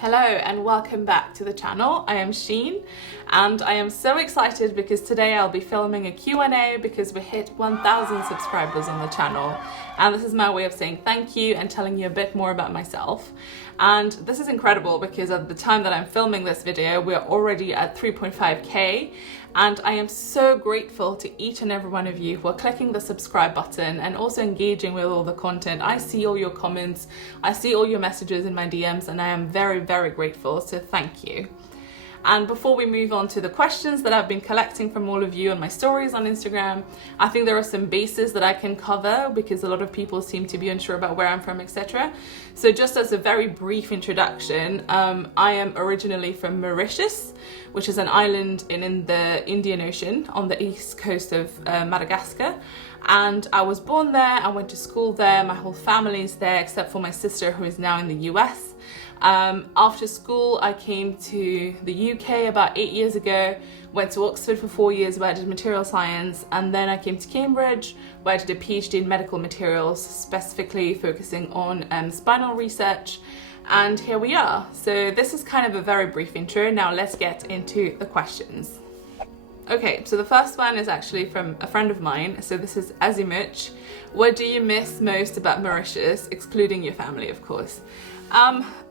Hello and welcome back to the channel. I am Sheen and I am so excited because today I'll be filming a Q&A because we hit 1,000 subscribers on the channel, and this is my way of saying thank you and telling you a bit more about myself. And this is incredible because at the time that I'm filming this video we're already at 3.5k, and I am so grateful to each and every one of you who are clicking the subscribe button and also engaging with all the content. I see all your comments, I see all your messages in my DMs, and I am very, very grateful, so thank you. And before we move on to the questions that I've been collecting from all of you on my stories on Instagram, I think there are some bases that I can cover because a lot of people seem to be unsure about where I'm from, etc. So just as a very brief introduction, I am originally from Mauritius, which is an island in the Indian Ocean on the east coast of Madagascar. And I was born there, I went to school there, my whole family is there except for my sister who is now in the US. After school I came to the UK about 8 years ago, went to Oxford for 4 years where I did material science, and then I came to Cambridge where I did a PhD in medical materials, specifically focusing on spinal research, and here we are. So this is kind of a very brief intro. Now let's get into the questions. Okay, so the first one is actually from a friend of mine. So this is Azimuch. What do you miss most about Mauritius, excluding your family, of course?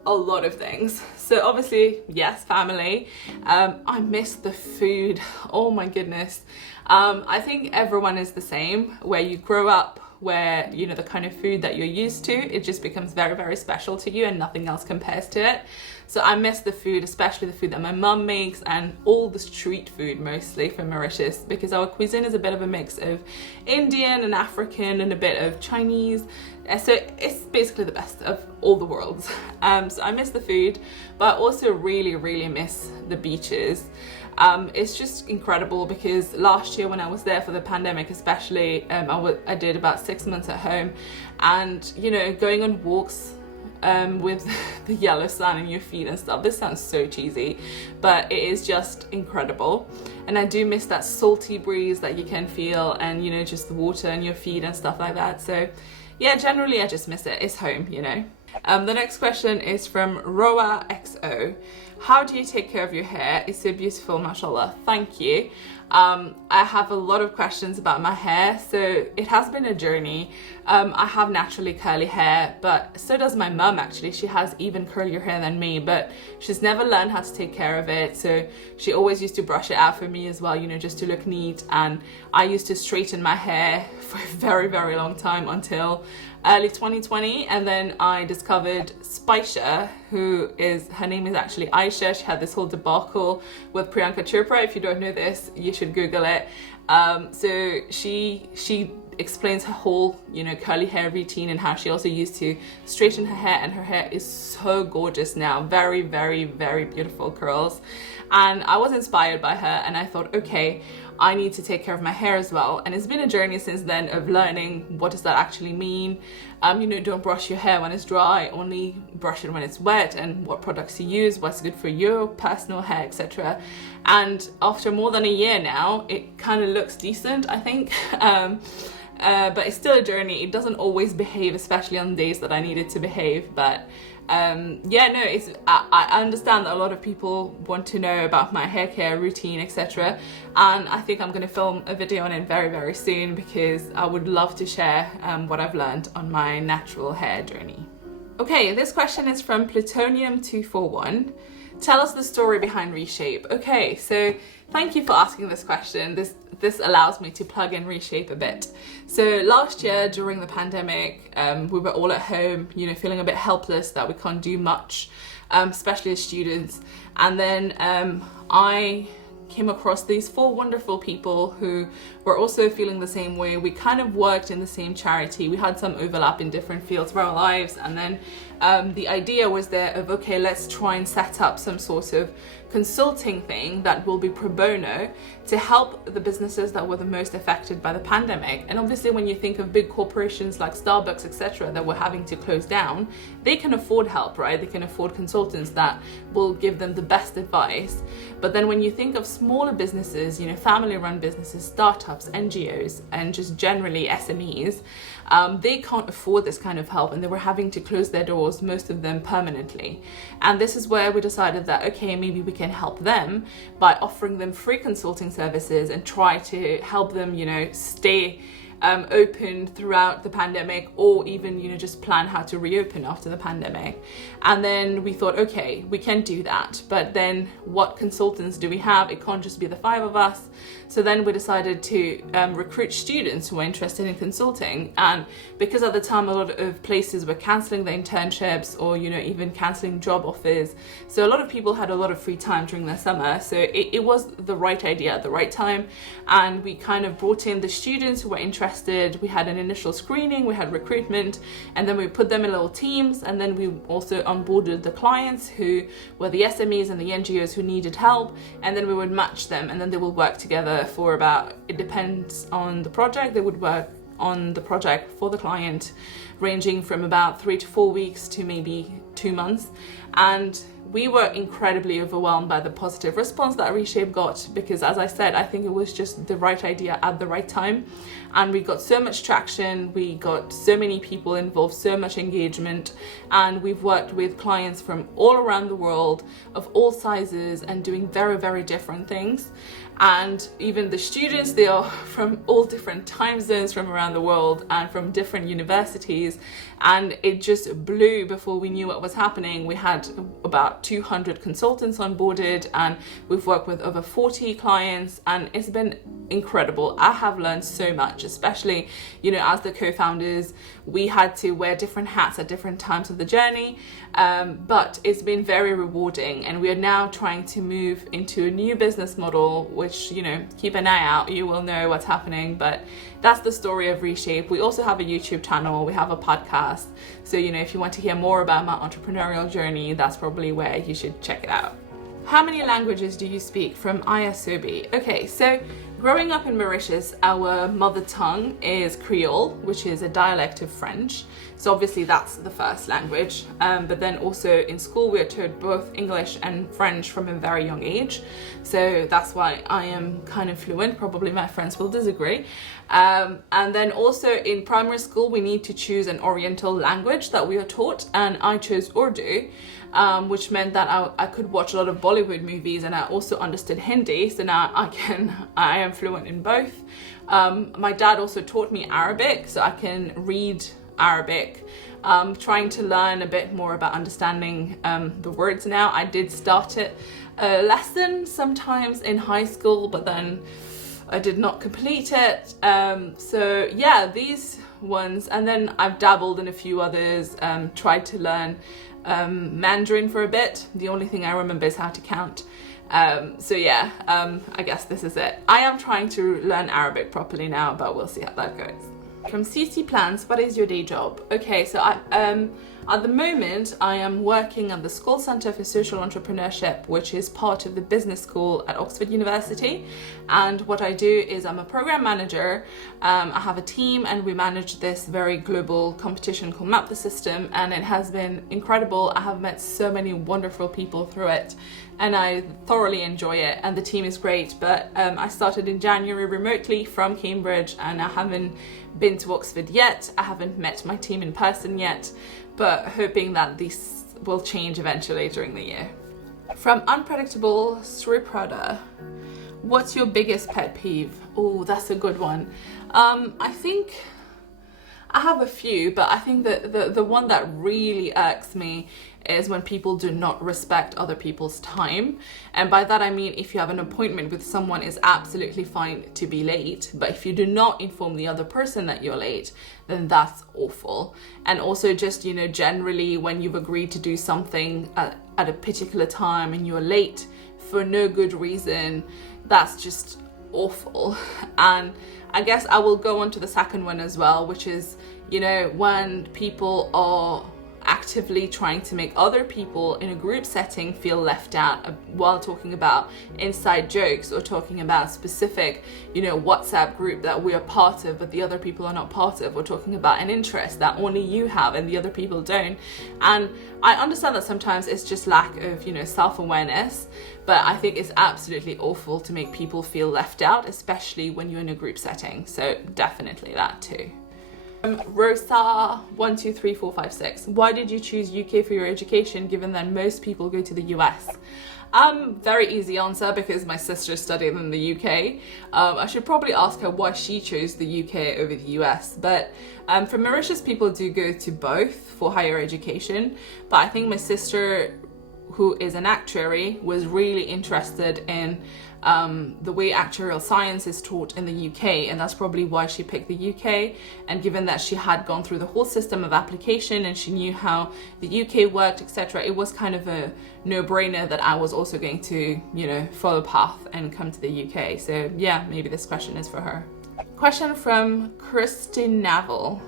A lot of things. So obviously, yes, family. I miss the food. Oh my goodness. I think everyone is the same. Where you grow up, where, you know, the kind of food that you're used to, it just becomes very, very special to you and nothing else compares to it. So I miss the food, especially the food that my mum makes and all the street food mostly from Mauritius, because our cuisine is a bit of a mix of Indian and African and a bit of Chinese. So it's basically the best of all the worlds. So I miss the food, but I also really, really miss the beaches. It's just incredible because last year when I was there for the pandemic especially, I did about 6 months at home, and you know, going on walks with the yellow sand in your feet and stuff. This sounds so cheesy, but it is just incredible. And I do miss that salty breeze that you can feel, and you know, just the water in your feet and stuff like that. So yeah, generally I just miss it. It's home, you know. The next question is from Roa XO. How do you take care of your hair? It's so beautiful, mashallah. Thank you. I have a lot of questions about my hair, so it has been a journey. I have naturally curly hair, but so does my mum actually. She has even curlier hair than me, but she's never learned how to take care of it. So she always used to brush it out for me as well, you know, just to look neat. And I used to straighten my hair for a very, very long time until early 2020, and then I discovered Spicer, her name is actually Aisha. She had this whole debacle with Priyanka Chopra. If you don't know this, you should Google it. So she explains her whole, you know, curly hair routine and how she also used to straighten her hair, and her hair is so gorgeous now. Very, very, very beautiful curls. And I was inspired by her, and I thought, okay, I need to take care of my hair as well. And it's been a journey since then of learning what does that actually mean. You know, don't brush your hair when it's dry, only brush it when it's wet, and what products you use, what's good for your personal hair, etc. And after more than a year now, it kind of looks decent, I think. But it's still a journey. It doesn't always behave, especially on days that I need it to behave. But yeah, no, I understand that a lot of people want to know about my hair care routine, etc. And I think I'm going to film a video on it very, very soon because I would love to share what I've learned on my natural hair journey. Okay, this question is from Plutonium241. Tell us the story behind ReShape. Okay, so thank you for asking this question. This allows me to plug in ReShape a bit. So last year during the pandemic, we were all at home, you know, feeling a bit helpless that we can't do much, especially as students. And then I came across these 4 wonderful people who were also feeling the same way. We kind of worked in the same charity. We had some overlap in different fields of our lives, and then the idea was there of, okay, let's try and set up some sort of consulting thing that will be pro bono to help the businesses that were the most affected by the pandemic. And obviously when you think of big corporations like Starbucks, etc., that were having to close down, they can afford help, right? They can afford consultants that will give them the best advice. But then when you think of smaller businesses, you know, family run businesses, startups, startups, NGOs, and just generally SMEs, they can't afford this kind of help, and they were having to close their doors, most of them permanently. And this is where we decided that, okay, maybe we can help them by offering them free consulting services and try to help them, stay open throughout the pandemic, or even just plan how to reopen after the pandemic. And then we thought, okay, we can do that, but then what consultants do we have? It can't just be the 5 of us. So then we decided to recruit students who are interested in consulting. And because at the time a lot of places were cancelling their internships, or even cancelling job offers, so a lot of people had a lot of free time during their summer. So it was the right idea at the right time, and we kind of brought in the students who were interested. We had an initial screening, we had recruitment, and then we put them in little teams, and then we also onboarded the clients who were the SMEs and the NGOs who needed help, and then we would match them, and then they will work together for about, it depends on the project, they would work on the project for the client ranging from about 3 to 4 weeks to maybe 2 months. And we were incredibly overwhelmed by the positive response that ReShape got, because as I said, I think it was just the right idea at the right time, and we got so much traction, we got so many people involved, so much engagement, and we've worked with clients from all around the world of all sizes and doing very, very different things. And even the students, they are from all different time zones from around the world and from different universities, and it just blew before we knew what was happening. We had about 200 consultants onboarded, and we've worked with over 40 clients, and it's been incredible. I have learned so much, especially as the co-founders, we had to wear different hats at different times of the journey, but it's been very rewarding, and we are now trying to move into a new business model, which keep an eye out, you will know what's happening. But that's the story of ReShape. We also have a YouTube channel, we have a podcast, so if you want to hear more about my entrepreneurial journey, that's probably where you should check it out. How many languages do you speak? From Ayasobi. Okay, so growing up in Mauritius, our mother tongue is Creole, which is a dialect of French. So obviously that's the first language. But then also in school, we are taught both English and French from a very young age. So that's why I am kind of fluent. Probably my friends will disagree. And then also in primary school, we need to choose an Oriental language that we are taught. And I chose Urdu, which meant that I could watch a lot of Bollywood movies, and I also understood Hindi. So now I am fluent in both. My dad also taught me Arabic, so I can read Arabic, trying to learn a bit more about understanding the words now. I did start it a lesson sometimes in high school, but then I did not complete it. So yeah, these ones, and then I've dabbled in a few others, tried to learn Mandarin for a bit. The only thing I remember is how to count. So yeah, I guess this is it. I am trying to learn Arabic properly now, but we'll see how that goes. From CC Plans, what is your day job? Okay, so at the moment, I am working at the School Centre for Social Entrepreneurship, which is part of the business school at Oxford University. And what I do is I'm a program manager. I have a team, and we manage this very global competition called Map the System, and it has been incredible. I have met so many wonderful people through it, and I thoroughly enjoy it, and the team is great. But I started in January remotely from Cambridge, and I haven't been to Oxford yet. I haven't met my team in person yet, but hoping that this will change eventually during the year. From Unpredictable Sriprada, what's your biggest pet peeve? Oh, that's a good one. I think I have a few, but I think that the one that really irks me is when people do not respect other people's time. And by that I mean, if you have an appointment with someone, it's absolutely fine to be late, but if you do not inform the other person that you're late, then that's awful. And also just, generally when you've agreed to do something at a particular time and you're late for no good reason, that's just awful. And I guess I will go on to the second one as well, which is, when people are actively trying to make other people in a group setting feel left out while talking about inside jokes or talking about specific, WhatsApp group that we are part of but the other people are not part of, or talking about an interest that only you have and the other people don't. And I understand that sometimes it's just lack of, self-awareness, but I think it's absolutely awful to make people feel left out, especially when you're in a group setting. So definitely that too. Rosa 123456. Why did you choose UK for your education, given that most people go to the US? Very easy answer, because my sister studied in the UK. I should probably ask her why she chose the UK over the US. But for Mauritius, people do go to both for higher education. But I think my sister, who is an actuary, was really interested in the way actuarial science is taught in the UK, and that's probably why she picked the UK. And given that she had gone through the whole system of application and she knew how the UK worked, etc., it was kind of a no-brainer that I was also going to, follow path and come to the UK. So yeah, maybe this question is for her. Question from Christine Navel.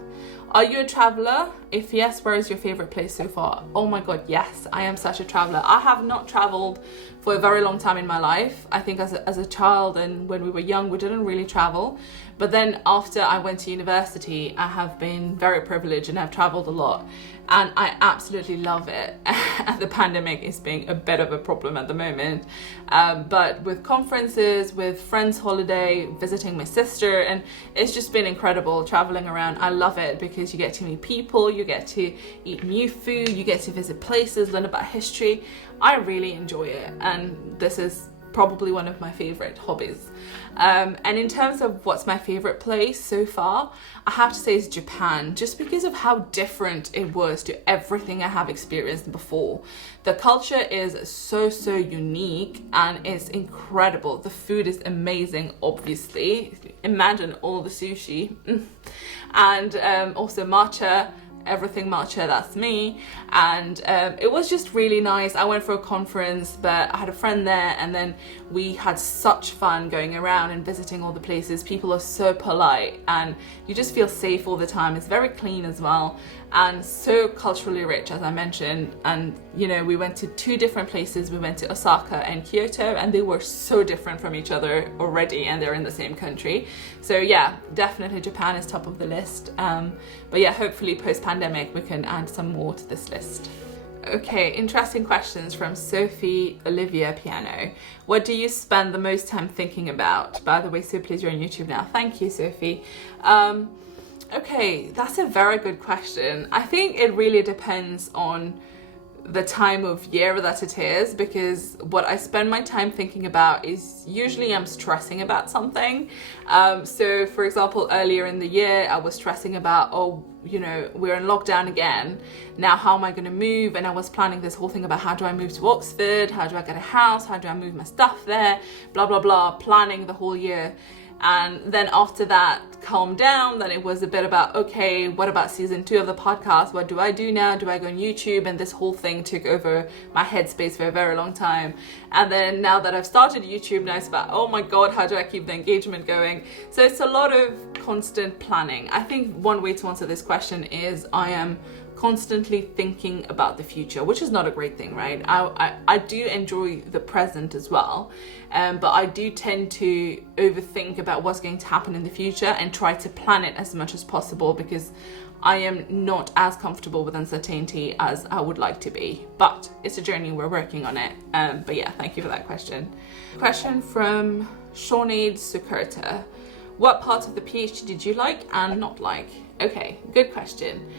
Are you a traveler? If yes, where is your favorite place so far? Oh my God, yes, I am such a traveler. I have not traveled for a very long time in my life. I think as a child and when we were young, we didn't really travel. But then after I went to university, I have been very privileged and I've traveled a lot. And I absolutely love it. The pandemic is being a bit of a problem at the moment. But with conferences, with friends' holiday, visiting my sister, and it's just been incredible traveling around. I love it because you get to meet people, you get to eat new food, you get to visit places, learn about history. I really enjoy it. And this is probably one of my favorite hobbies. And in terms of what's my favorite place so far, I have to say it's Japan, just because of how different it was to everything I have experienced before. The culture is so unique and it's incredible. The food is amazing, obviously. Imagine all the sushi. And also matcha. Everything matcha, that's me. And it was just really nice. I went for a conference, but I had a friend there, and then we had such fun going around and visiting all the places. People are so polite and you just feel safe all the time. It's very clean as well, and so culturally rich, as I mentioned. And we went to 2 different places. We went to Osaka and Kyoto, and they were so different from each other already, and they're in the same country. So yeah, definitely Japan is top of the list. But yeah, hopefully post-pandemic we can add some more to this list. Okay, interesting questions from Sophie Olivia Piano. What do you spend the most time thinking about? By the way, so please, you're on YouTube now. Thank you, Sophie. Okay, that's a very good question. I think it really depends on the time of year that it is, because what I spend my time thinking about is usually I'm stressing about something. So for example, earlier in the year, I was stressing about, we're in lockdown again. Now, how am I going to move? And I was planning this whole thing about how do I move to Oxford? How do I get a house? How do I move my stuff there? Blah, blah, blah, planning the whole year. And then after that calmed down, then it was a bit about, okay, what about season 2 of the podcast? What do I do now? Do I go on YouTube? And this whole thing took over my headspace for a very long time. And then now that I've started YouTube, now it's about, oh my God, how do I keep the engagement going? So it's a lot of constant planning. I think one way to answer this question is I am constantly thinking about the future, which is not a great thing, right? I do enjoy the present as well, but I do tend to overthink about what's going to happen in the future and try to plan it as much as possible, because I am not as comfortable with uncertainty as I would like to be. But it's a journey, we're working on it. But yeah, thank you for that question. Question from Sinead Sukurta. What parts of the PhD did you like and not like? Okay, good question.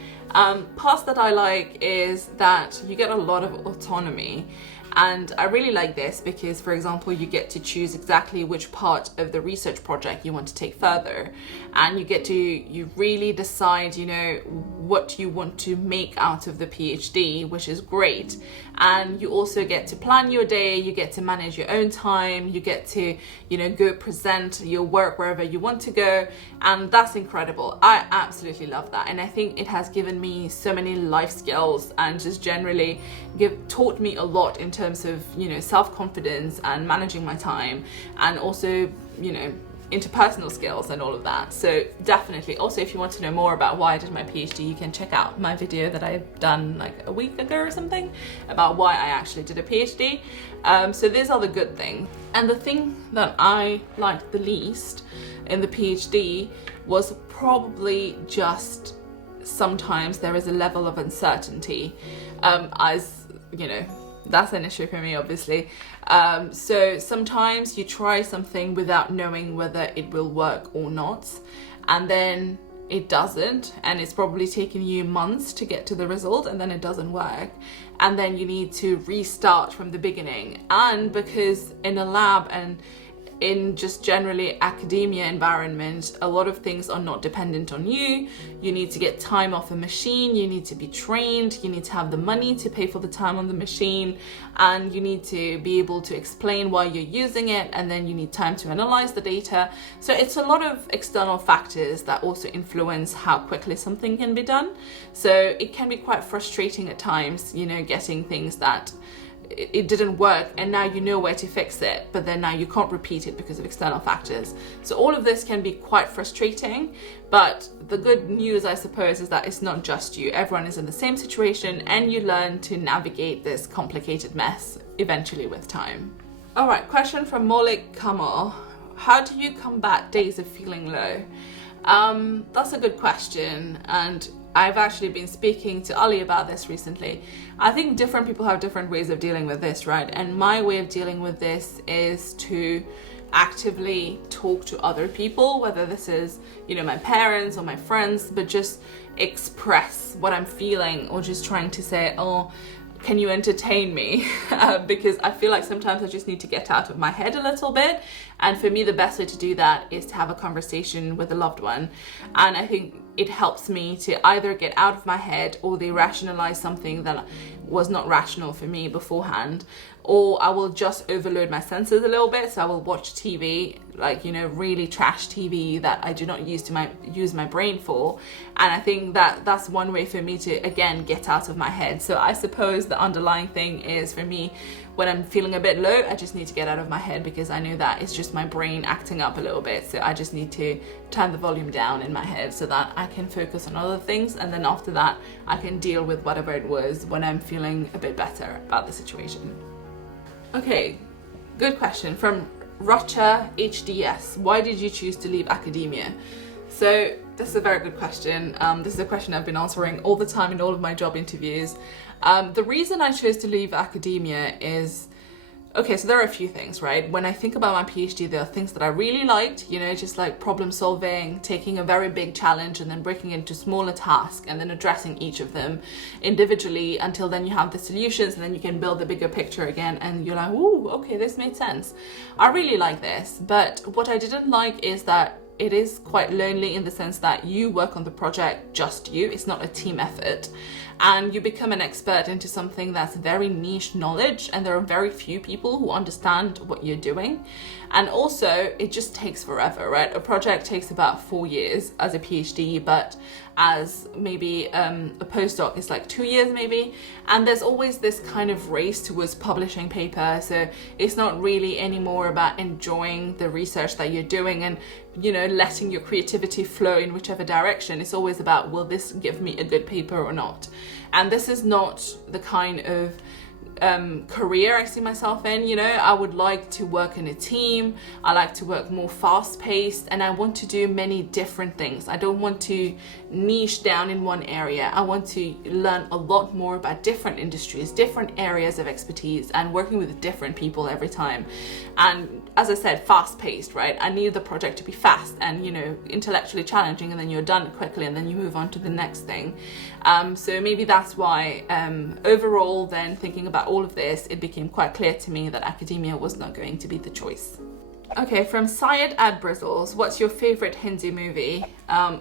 Parts that I like is that you get a lot of autonomy, and I really like this because, for example, you get to choose exactly which part of the research project you want to take further, and you really decide, what you want to make out of the PhD, which is great. And you also get to plan your day, you get to manage your own time, you get to, go present your work wherever you want to go, and that's incredible. I absolutely love that, and I think it has given me so many life skills and just generally taught me a lot in terms of, self-confidence and managing my time, and also, interpersonal skills and all of that. So definitely, also if you want to know more about why I did my PhD, you can check out my video that I've done like a week ago or something about why I actually did a PhD. So these are the good things. And the thing that I liked the least in the PhD was probably just sometimes there is a level of uncertainty, as you know, that's an issue for me, obviously. So sometimes you try something without knowing whether it will work or not, and then it doesn't, and it's probably taken you months to get to the result, and then it doesn't work, and then you need to restart from the beginning. And because in a lab and in just generally academia environment, a lot of things are not dependent on you. You need to get time off a machine, you need to be trained, you need to have the money to pay for the time on the machine, and you need to be able to explain why you're using it, and then you need time to analyze the data. So it's a lot of external factors that also influence how quickly something can be done. So it can be quite frustrating at times, you know, getting things that it didn't work and now you know where to fix it, but then now you can't repeat it because of external factors. So all of this can be quite frustrating, but the good news, I suppose, is that it's not just you. Everyone is in the same situation, and you learn to navigate this complicated mess eventually with time. All right, question from Maulik Kamal. How do you combat days of feeling low? That's a good question, and I've actually been speaking to Ali about this recently. I think different people have different ways of dealing with this, right? And my way of dealing with this is to actively talk to other people, whether this is, you know, my parents or my friends, but just express what I'm feeling, or just trying to say, oh, can you entertain me? Because I feel like sometimes I just need to get out of my head a little bit. And for me, the best way to do that is to have a conversation with a loved one. And I think it helps me to either get out of my head, or they rationalize something that was not rational for me beforehand, or I will just overload my senses a little bit. So I will watch TV, like, you know, really trash TV that I do not use my brain for. And I think that that's one way for me to, again, get out of my head. So I suppose the underlying thing is, for me, when I'm feeling a bit low, I just need to get out of my head, because I know that it's just my brain acting up a little bit. So I just need to turn the volume down in my head so that I can focus on other things. And then after that, I can deal with whatever it was when I'm feeling a bit better about the situation. Okay, good question from Rocha HDS. Why did you choose to leave academia? So this is a very good question. This is a question I've been answering all the time in all of my job interviews. The reason I chose to leave academia is, okay, so there are a few things, right? When I think about my PhD, there are things that I really liked, you know, just like problem solving, taking a very big challenge and then breaking it into smaller tasks and then addressing each of them individually until then you have the solutions, and then you can build the bigger picture again and you're like, ooh, okay, this made sense. I really like this. But what I didn't like is that it is quite lonely, in the sense that you work on the project, just you. It's not a team effort. And you become an expert into something that's very niche knowledge, and there are very few people who understand what you're doing. And also, it just takes forever, right? A project takes about 4 years as a PhD, but as maybe a postdoc is like 2 years maybe. And there's always this kind of race towards publishing paper. So it's not really anymore about enjoying the research that you're doing and, you know, letting your creativity flow in whichever direction. It's always about, will this give me a good paper or not? And this is not the kind of career I see myself in. You know, I would like to work in a team. I like to work more fast-paced, and I want to do many different things. I don't want to niche down in one area. I want to learn a lot more about different industries, different areas of expertise, and working with different people every time. And as I said, fast-paced, right? I need the project to be fast and, you know, intellectually challenging, and then you're done quickly, and then you move on to the next thing. So maybe that's why overall, then thinking about all of this, it became quite clear to me that academia was not going to be the choice. Okay, from Syed at Brizzles, what's your favorite Hindi movie?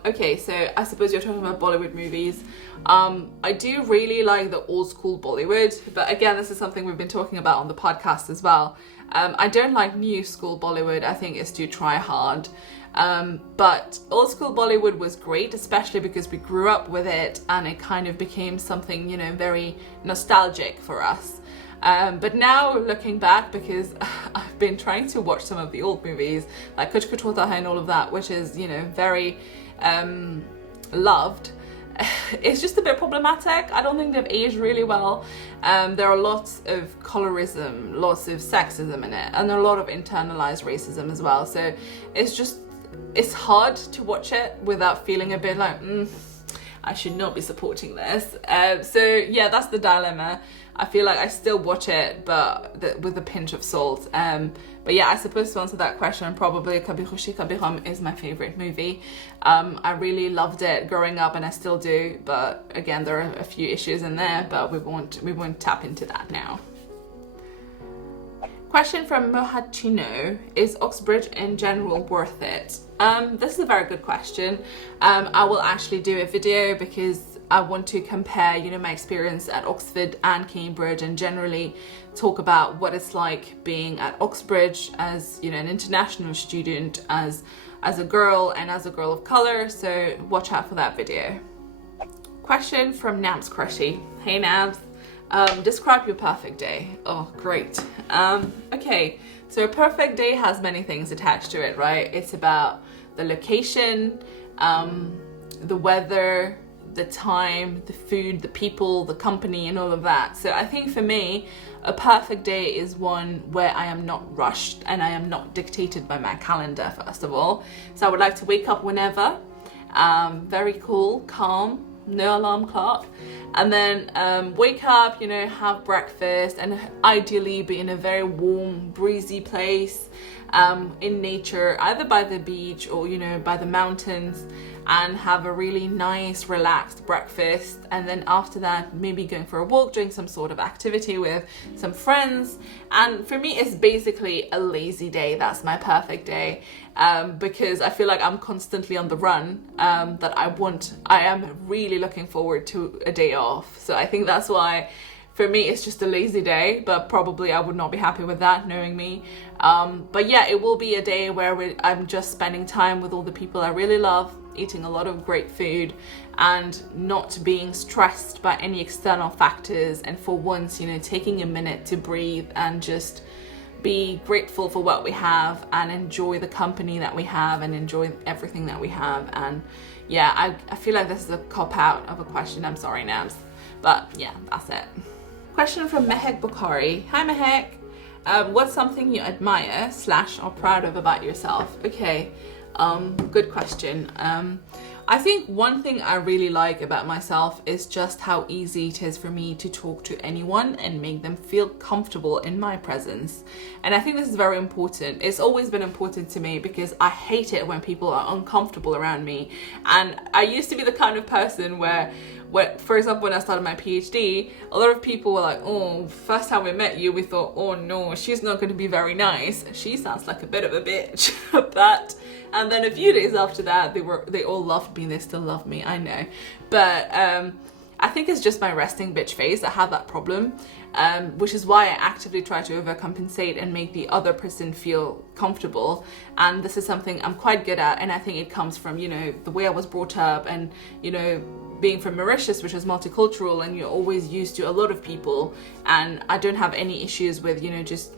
Okay, so I suppose you're talking about Bollywood movies. I do really like the old school Bollywood, but again, this is something we've been talking about on the podcast as well. I don't like new school Bollywood. I think it's too try hard. But old school Bollywood was great, especially because we grew up with it and it kind of became something, you know, very nostalgic for us. But now looking back, because I've been trying to watch some of the old movies like Kuch Kuch Hota Hai and all of that, which is, you know, very loved. It's just a bit problematic. I don't think they've aged really well. There are lots of colorism, lots of sexism in it, and a lot of internalized racism as well. So it's hard to watch it without feeling a bit like, I should not be supporting this. So yeah, that's the dilemma. I feel like I still watch it, but with a pinch of salt. But yeah, I suppose to answer that question, probably Kabhi Khushi Kabhi Gham is my favorite movie. I really loved it growing up, and I still do. But again, there are a few issues in there, but we won't tap into that now. Question from Mohachino: is OxBridge in general worth it? This is a very good question. I will actually do a video because I want to compare, you know, my experience at Oxford and Cambridge, and generally talk about what it's like being at OxBridge as, you know, an international student, as a girl and as a girl of color. So watch out for that video. Question from Nams Crushy. Hey Nams. Describe your perfect day. Oh, great. Okay, so a perfect day has many things attached to it, right? It's about the location, the weather, the time, the food, the people, the company, and all of that. So I think for me, a perfect day is one where I am not rushed and I am not dictated by my calendar, first of all. So I would like to wake up whenever, very cool, calm, no alarm clock, and then wake up, you know, have breakfast, and ideally be in a very warm, breezy place, in nature, either by the beach or, you know, by the mountains, and have a really nice, relaxed breakfast. And then after that, maybe going for a walk, doing some sort of activity with some friends. And for me, it's basically a lazy day. That's my perfect day, because I feel like I'm constantly on the run, that I am really looking forward to a day off. So I think that's why for me it's just a lazy day, but probably I would not be happy with that, knowing me. But yeah, it will be a day where I'm just spending time with all the people I really love, eating a lot of great food, and not being stressed by any external factors, and for once, you know, taking a minute to breathe and just be grateful for what we have and enjoy the company that we have and enjoy everything that we have. And yeah, I feel like this is a cop-out of a question. I'm sorry, Nams. But yeah, that's it. Question from Mehek Bukhari. Hi Mehek. What's something you admire / are proud of about yourself? Okay, good question. I think one thing I really like about myself is just how easy it is for me to talk to anyone and make them feel comfortable in my presence. And I think this is very important. It's always been important to me because I hate it when people are uncomfortable around me. And I used to be the kind of person where, for example, when I started my PhD, a lot of people were like, oh, first time we met you, we thought, oh no, she's not going to be very nice. She sounds like a bit of a bitch. And then a few days after that, they all loved me. They still love me, I know. But I think it's just my resting bitch face. I have that problem, which is why I actively try to overcompensate and make the other person feel comfortable. And this is something I'm quite good at. And I think it comes from, you know, the way I was brought up, and, you know, being from Mauritius, which is multicultural, and you're always used to a lot of people. And I don't have any issues with, you know, just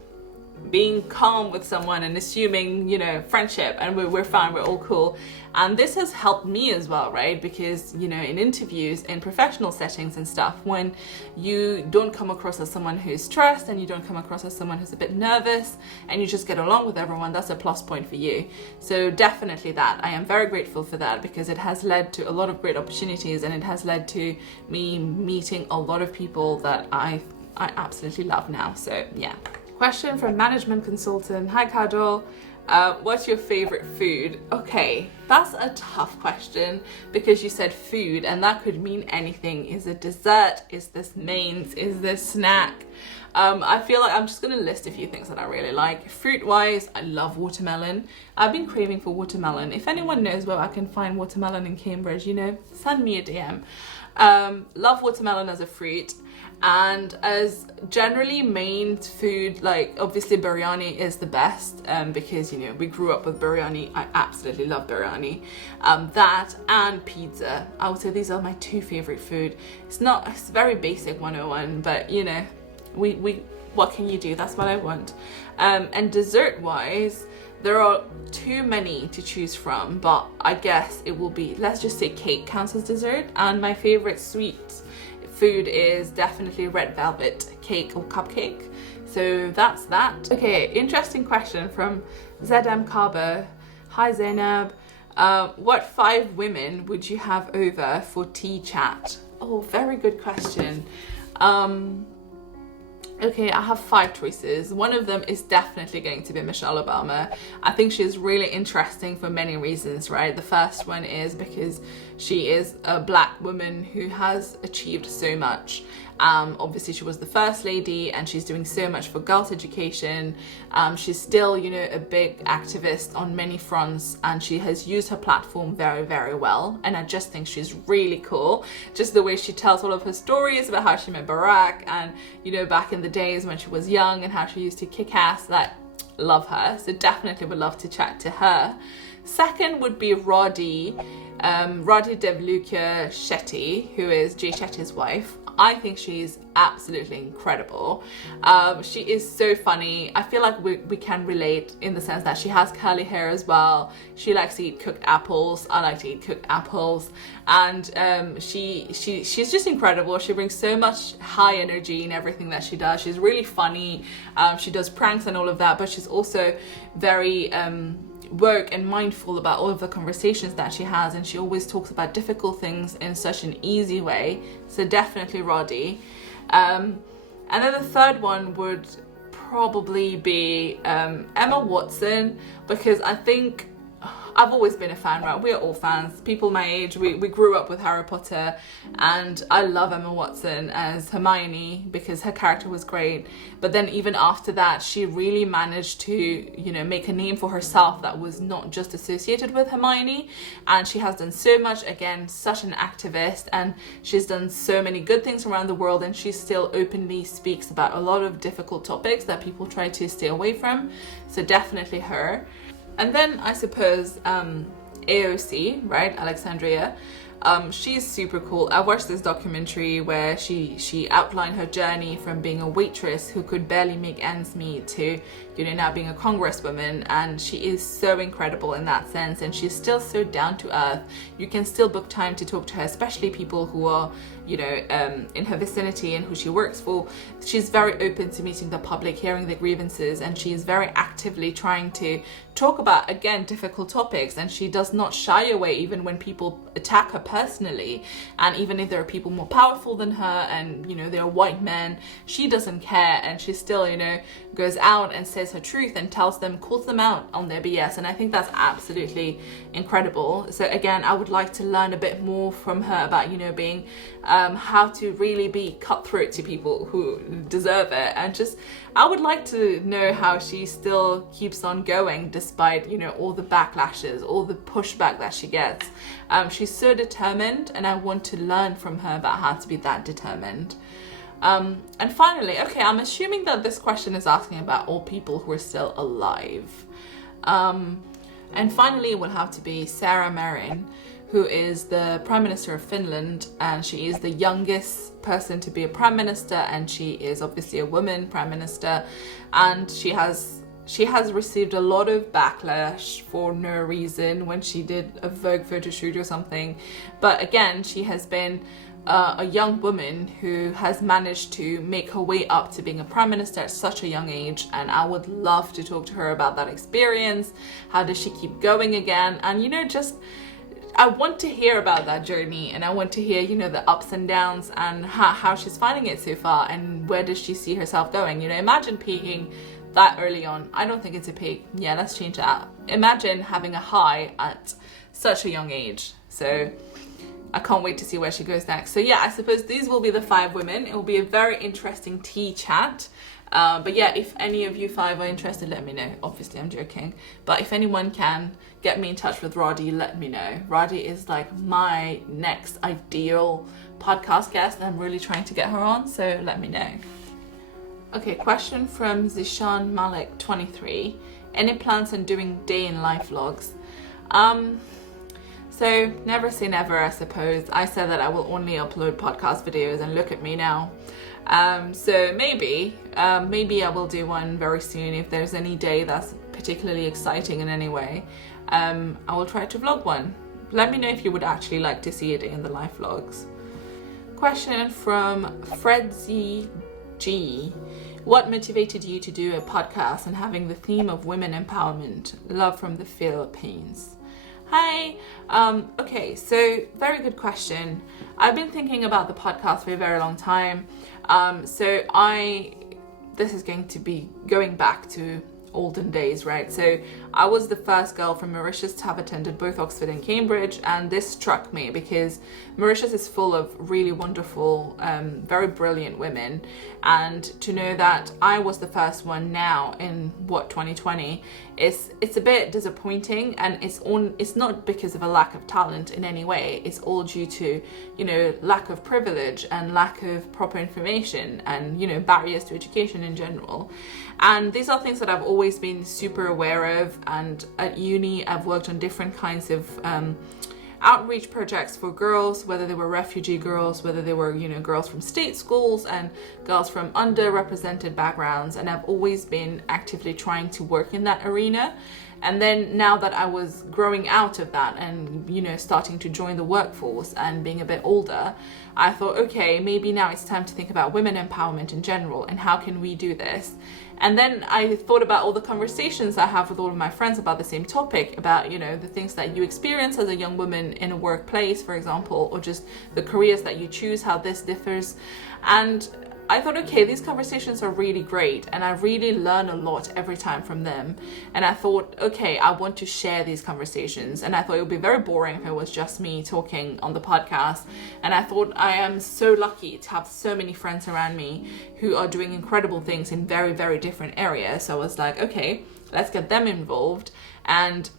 being calm with someone and assuming, you know, friendship, and we're fine, we're all cool. And this has helped me as well, right? Because, you know, in interviews, in professional settings and stuff, when you don't come across as someone who's stressed and you don't come across as someone who's a bit nervous, and you just get along with everyone, that's a plus point for you. So definitely that. I am very grateful for that, because it has led to a lot of great opportunities, and it has led to me meeting a lot of people that I absolutely love now. So yeah. Question from management consultant. Hi Kajol. What's your favorite food? Okay, that's a tough question, because you said food and that could mean anything. Is it dessert? Is this mains? Is this snack? I feel like I'm just gonna list a few things that I really like. Fruit wise, I love watermelon. I've been craving for watermelon. If anyone knows where I can find watermelon in Cambridge, you know, send me a DM. Love watermelon as a fruit. And as generally main food, like obviously biryani is the best, because, you know, we grew up with biryani. I absolutely love biryani. That and pizza. I would say these are my two favorite food. It's very basic 101, but you know, we what can you do? That's what I want. And dessert wise, there are too many to choose from, but I guess it will be, let's just say cake counts as dessert. And my favorite sweet food is definitely red velvet cake or cupcake. So that's that. Okay, interesting question from ZM Kaba. Hi Zainab. What 5 women would you have over for tea chat? Oh, very good question. Okay, I have 5 choices. One of them is definitely going to be Michelle Obama. I think she's really interesting for many reasons, right? The first one is because she is a Black woman who has achieved so much. Obviously, she was the first lady and she's doing so much for girls' education. She's still, you know, a big activist on many fronts, and she has used her platform very, very well. And I just think she's really cool. Just the way she tells all of her stories about how she met Barack and, you know, back in the days when she was young and how she used to kick ass. Like, love her. So definitely would love to chat to her. Second would be Roddy Devluka Shetty, who is Jay Shetty's wife. I think she's absolutely incredible. She is so funny. I feel like we can relate in the sense that she has curly hair as well. She likes to eat cooked apples. I like to eat cooked apples. And she's just incredible. She brings so much high energy in everything that she does. She's really funny. She does pranks and all of that, but she's also very woke and mindful about all of the conversations that she has, and she always talks about difficult things in such an easy way. So definitely Roddy. And then the third one would probably be Emma Watson, because I think I've always been a fan, right? We're all fans. People my age, we grew up with Harry Potter, and I love Emma Watson as Hermione because her character was great. But then even after that, she really managed to, you know, make a name for herself that was not just associated with Hermione. And she has done so much, again, such an activist, and she's done so many good things around the world, and she still openly speaks about a lot of difficult topics that people try to stay away from. So definitely her. And then I suppose AOC, right, Alexandria, she's super cool. I watched this documentary where she outlined her journey from being a waitress who could barely make ends meet to, you know, now being a congresswoman, and she is so incredible in that sense, and she's still so down to earth. You can still book time to talk to her, especially people who are, you know, in her vicinity and who she works for. She's very open to meeting the public, hearing the grievances, and she's very actively trying to talk about, again, difficult topics, and she does not shy away even when people attack her personally. And even if there are people more powerful than her and, you know, they're white men, she doesn't care, and she still, you know, goes out and says her truth and tells them, calls them out on their BS. And I think that's absolutely incredible. So again, I would like to learn a bit more from her about, you know, being how to really be cutthroat to people who deserve it. And just, I would like to know how she still keeps on going despite, you know, all the backlashes, all the pushback that she gets. She's so determined, and I want to learn from her about how to be that determined. And finally, okay, I'm assuming that this question is asking about all people who are still alive. And finally, it will have to be Sarah Marin, who is the Prime Minister of Finland, and she is the youngest person to be a Prime Minister, and she is obviously a woman Prime Minister, and she has received a lot of backlash for no reason when she did a Vogue photo shoot or something. But again, she has been a young woman who has managed to make her way up to being a prime minister at such a young age, and I would love to talk to her about that experience. How does she keep going again? And, you know, just I want to hear about that journey, and I want to hear, you know, the ups and downs and how she's finding it so far, and where does she see herself going. You know, imagine peaking that early on. I don't think it's a peak. Yeah, let's change that. Imagine having a high at such a young age. So I can't wait to see where she goes next. So yeah, I suppose these will be the 5 women. It will be a very interesting tea chat. But yeah, if any of you 5 are interested, let me know. Obviously, I'm joking. But if anyone can get me in touch with Roddy, let me know. Roddy is like my next ideal podcast guest. I'm really trying to get her on, so let me know. Okay, question from Zishan Malik 23. Any plans on doing day in life vlogs? So never say never, I suppose. I said that I will only upload podcast videos, and look at me now. So maybe I will do one very soon if there's any day that's particularly exciting in any way. I will try to vlog one. Let me know if you would actually like to see a day in the life vlogs. Question from Fredzy G. What motivated you to do a podcast and having the theme of women empowerment? Love from the Philippines. Hi. Okay, so very good question. I've been thinking about the podcast for a very long time. This is going to be going back to olden days, right? So I was the first girl from Mauritius to have attended both Oxford and Cambridge, and this struck me because Mauritius is full of really wonderful, very brilliant women, and to know that I was the first one now in 2020 it's a bit disappointing, and it's not because of a lack of talent in any way. It's all due to, lack of privilege and lack of proper information and, barriers to education in general. And these are things that I've always been super aware of, and at uni I've worked on different kinds of outreach projects for girls, whether they were refugee girls, whether they were girls from state schools and girls from underrepresented backgrounds, and I've always been actively trying to work in that arena. And then now that I was growing out of that and starting to join the workforce and being a bit older, I thought, okay, maybe now it's time to think about women empowerment in general and how can we do this. And then I thought about all the conversations I have with all of my friends about the same topic, about the things that you experience as a young woman in a workplace, for example, or just the careers that you choose, how this differs. And I thought, okay, these conversations are really great and I really learn a lot every time from them. And I thought, okay, I want to share these conversations. And I thought it would be very boring if it was just me talking on the podcast. And I thought I am so lucky to have so many friends around me who are doing incredible things in very, very different areas. So I was like, okay, let's get them involved. And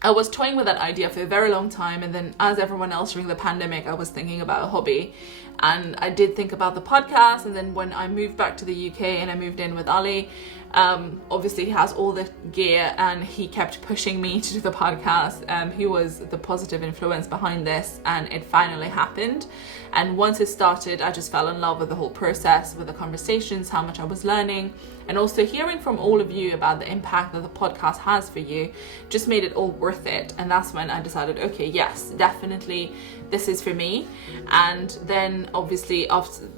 I was toying with that idea for a very long time, and then as everyone else during the pandemic, I was thinking about a hobby, and I did think about the podcast. And then when I moved back to the UK and I moved in with Ali, obviously he has all the gear and he kept pushing me to do the podcast. He was the positive influence behind this, and it finally happened. And once it started, I just fell in love with the whole process, with the conversations, how much I was learning, and also hearing from all of you about the impact that the podcast has for you just made it all worth it. And that's when I decided, okay, yes, definitely this is for me. And then obviously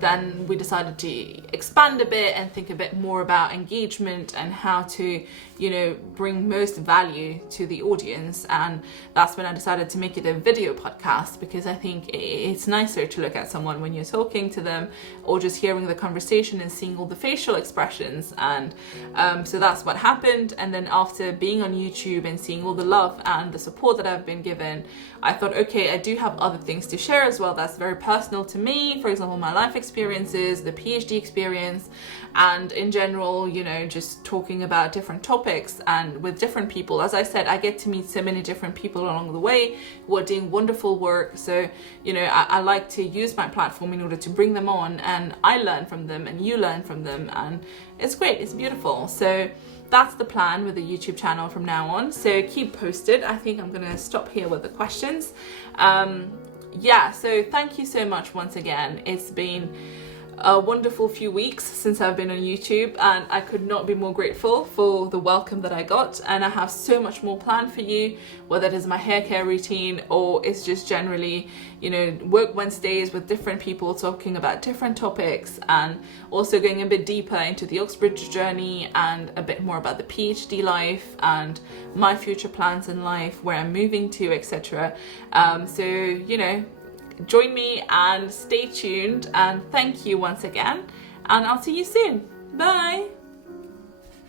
then we decided to expand a bit and think a bit more about engagement and how to bring most value to the audience. And that's when I decided to make it a video podcast, because I think it's nicer to look at someone when you're talking to them, or just hearing the conversation and seeing all the facial expressions. And so that's what happened. And then after being on YouTube and seeing all the love and the support that I've been given, I thought, okay, I do have other things to share as well that's very personal to me. For example, my life experiences, the PhD experience, and in general, just talking about different topics and with different people. As I said, I get to meet so many different people along the way who are doing wonderful work. So, I like to use my platform in order to bring them on, and I learn from them and you learn from them, and it's great, it's beautiful. So that's the plan with the YouTube channel from now on. So keep posted. I think I'm gonna stop here with the questions. So thank you so much once again. It's been a wonderful few weeks since I've been on YouTube, and I could not be more grateful for the welcome that I got. And I have so much more planned for you, whether it is my hair care routine or it's just generally, work Wednesdays with different people talking about different topics, and also going a bit deeper into the OxBridge journey and a bit more about the PhD life and my future plans in life, where I'm moving to, etc. Join me and stay tuned, and thank you once again, and I'll see you soon. Bye.